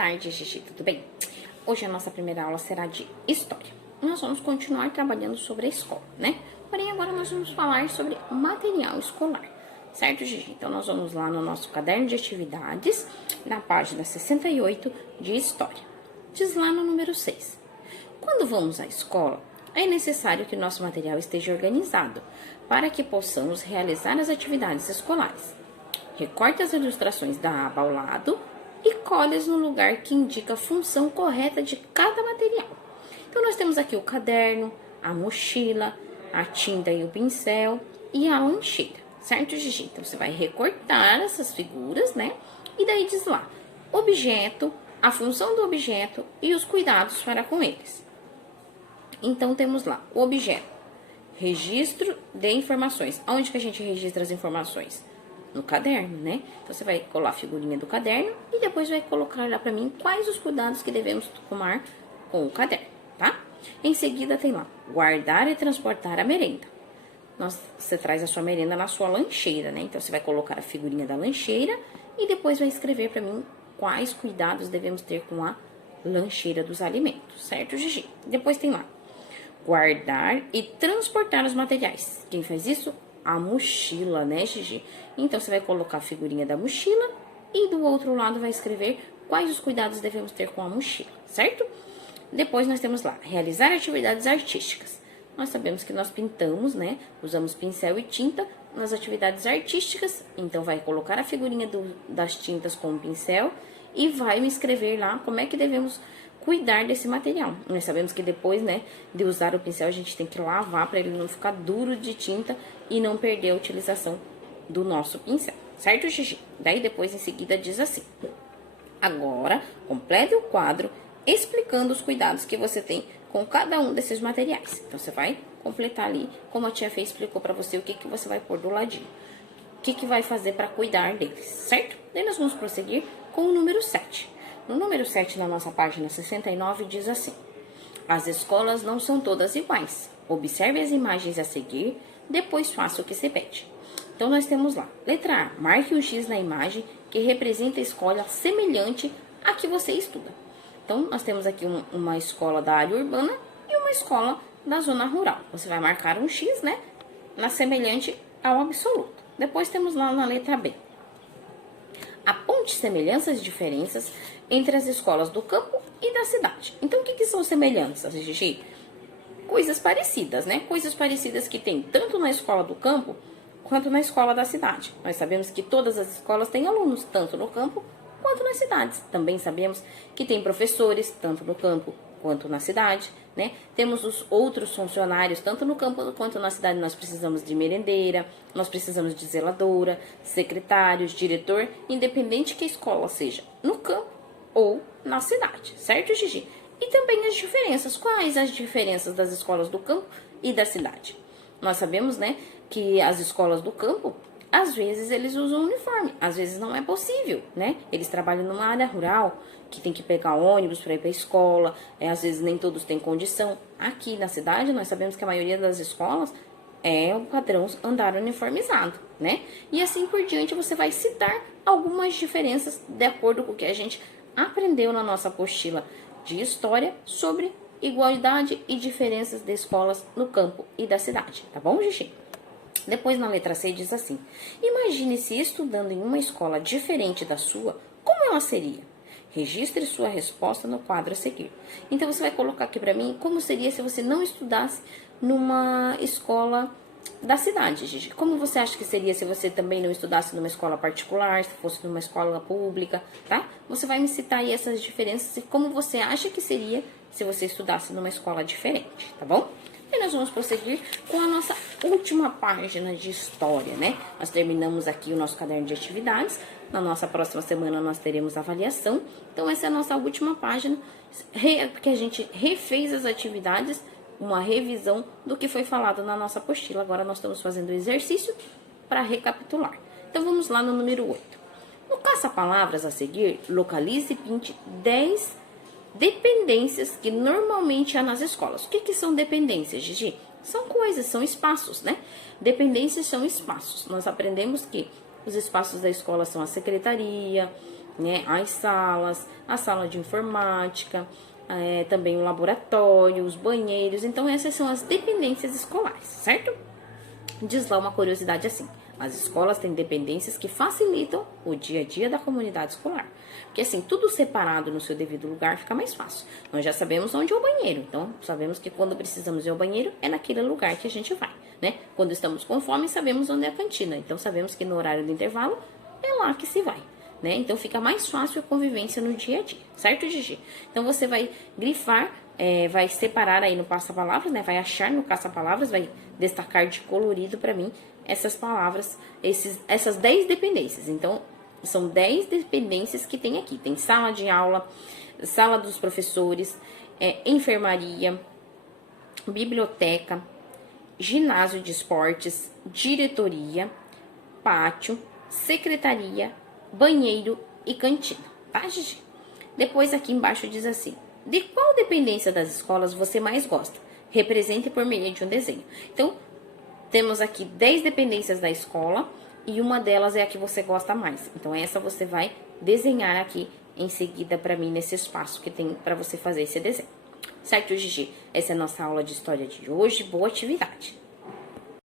tarde, Gigi, tudo bem? Hoje a nossa primeira aula será de História. Nós vamos continuar trabalhando sobre a escola, né? Porém, agora nós vamos falar sobre material escolar, certo, Gigi? Então, nós vamos lá no nosso caderno de atividades, na página 68 de História. Diz lá no número 6. Quando vamos à escola, é necessário que nosso material esteja organizado para que possamos realizar as atividades escolares. Recorte as ilustrações da aba ao lado e colhe-as no lugar que indica a função correta de cada material. Então, nós temos aqui o caderno, a mochila, a tinta e o pincel e a lancheira, certo, Gigi? Então, você vai recortar essas figuras, né? E daí diz lá, objeto, a função do objeto e os cuidados para com eles. Então, temos lá o objeto, registro de informações. Onde que a gente registra as informações? No caderno, né? Então, você vai colar a figurinha do caderno e depois vai colocar lá pra mim quais os cuidados que devemos tomar com o caderno, tá? Em seguida, tem lá, guardar e transportar a merenda. Você traz a sua merenda na sua lancheira, né? Então, você vai colocar a figurinha da lancheira e depois vai escrever pra mim quais cuidados devemos ter com a lancheira dos alimentos, certo, Gigi? Depois tem lá, guardar e transportar os materiais. Quem faz isso? A mochila, né, Gigi? Então, você vai colocar a figurinha da mochila e do outro lado vai escrever quais os cuidados devemos ter com a mochila, certo? Depois, nós temos lá, realizar atividades artísticas. Nós sabemos que nós pintamos, né? Usamos pincel e tinta nas atividades artísticas. Então, vai colocar a figurinha das tintas com o pincel e vai me escrever lá como é que devemos cuidar desse material. Nós sabemos que depois, né, de usar o pincel, a gente tem que lavar para ele não ficar duro de tinta e não perder a utilização do nosso pincel, certo, Gigi? Daí depois, em seguida, diz assim, agora, complete o quadro explicando os cuidados que você tem com cada um desses materiais. Então, você vai completar ali, como a tia Fê explicou para você, o que você vai pôr do ladinho. O que vai fazer para cuidar deles, certo? Daí nós vamos prosseguir com o número 7. No número 7, na nossa página 69, diz assim, as escolas não são todas iguais. Observe as imagens a seguir, depois faça o que se pede. Então, nós temos lá, letra A, marque o X na imagem que representa a escola semelhante à que você estuda. Então, nós temos aqui uma escola da área urbana e uma escola da zona rural. Você vai marcar um X, né, na semelhante ao absoluto. Depois, temos lá na letra B, aponte semelhanças e diferenças entre as escolas do campo e da cidade. Então, o que são semelhanças, Gigi? Coisas parecidas, né? Coisas parecidas que tem tanto na escola do campo quanto na escola da cidade. Nós sabemos que todas as escolas têm alunos, tanto no campo quanto nas cidades. Também sabemos que tem professores, tanto no campo quanto na cidade, né? Temos os outros funcionários, tanto no campo quanto na cidade. Nós precisamos de merendeira, nós precisamos de zeladora, secretários, diretor, independente que a escola seja no campo ou na cidade, certo, Gigi? E também as diferenças. Quais as diferenças das escolas do campo e da cidade? Nós sabemos, né, que as escolas do campo, às vezes eles usam uniforme, às vezes não é possível, né? Eles trabalham numa área rural, que tem que pegar ônibus para ir para a escola, às vezes nem todos têm condição. Aqui na cidade, nós sabemos que a maioria das escolas é o padrão andar uniformizado, né? E assim por diante, você vai citar algumas diferenças de acordo com o que a gente aprendeu na nossa apostila de história sobre igualdade e diferenças de escolas no campo e da cidade, tá bom, Gigi? Depois, na letra C, diz assim, imagine-se estudando em uma escola diferente da sua, como ela seria? Registre sua resposta no quadro a seguir. Então, você vai colocar aqui pra mim como seria se você não estudasse numa escola da cidade, Gigi. Como você acha que seria se você também não estudasse numa escola particular, se fosse numa escola pública, tá? Você vai me citar aí essas diferenças e como você acha que seria se você estudasse numa escola diferente, tá bom? E nós vamos prosseguir com a nossa última página de história, né? Nós terminamos aqui o nosso caderno de atividades. Na nossa próxima semana nós teremos avaliação. Então, essa é a nossa última página, porque a gente refez as atividades, uma revisão do que foi falado na nossa apostila. Agora nós estamos fazendo o exercício para recapitular. Então, vamos lá no número 8. No caça-palavras a seguir, localize e pinte 10 dependências que normalmente há nas escolas. O que são dependências, Gigi? São coisas, são espaços, né? Dependências são espaços. Nós aprendemos que os espaços da escola são a secretaria, né? As salas, a sala de informática, também o laboratório, os banheiros. Então, essas são as dependências escolares, certo? Diz lá uma curiosidade assim: as escolas têm dependências que facilitam o dia a dia da comunidade escolar. Porque assim, tudo separado no seu devido lugar fica mais fácil. Nós já sabemos onde é o banheiro, então sabemos que quando precisamos ir ao banheiro é naquele lugar que a gente vai, né? Quando estamos com fome, sabemos onde é a cantina, então sabemos que no horário do intervalo é lá que se vai, né? Então fica mais fácil a convivência no dia a dia, certo, Gigi? Então você vai grifar, vai separar aí no passa-palavras, né? Vai achar no caça-palavras, vai destacar de colorido para mim essas palavras, essas 10 dependências. Então, são 10 dependências que tem aqui. Tem sala de aula, sala dos professores, enfermaria, biblioteca, ginásio de esportes, diretoria, pátio, secretaria, banheiro e cantina, tá, Gigi? Depois aqui embaixo diz assim: de qual dependência das escolas você mais gosta? Represente por meio de um desenho. Então, temos aqui 10 dependências da escola e uma delas é a que você gosta mais. Então, essa você vai desenhar aqui em seguida para mim nesse espaço que tem para você fazer esse desenho. Certo, Gigi? Essa é a nossa aula de história de hoje. Boa atividade!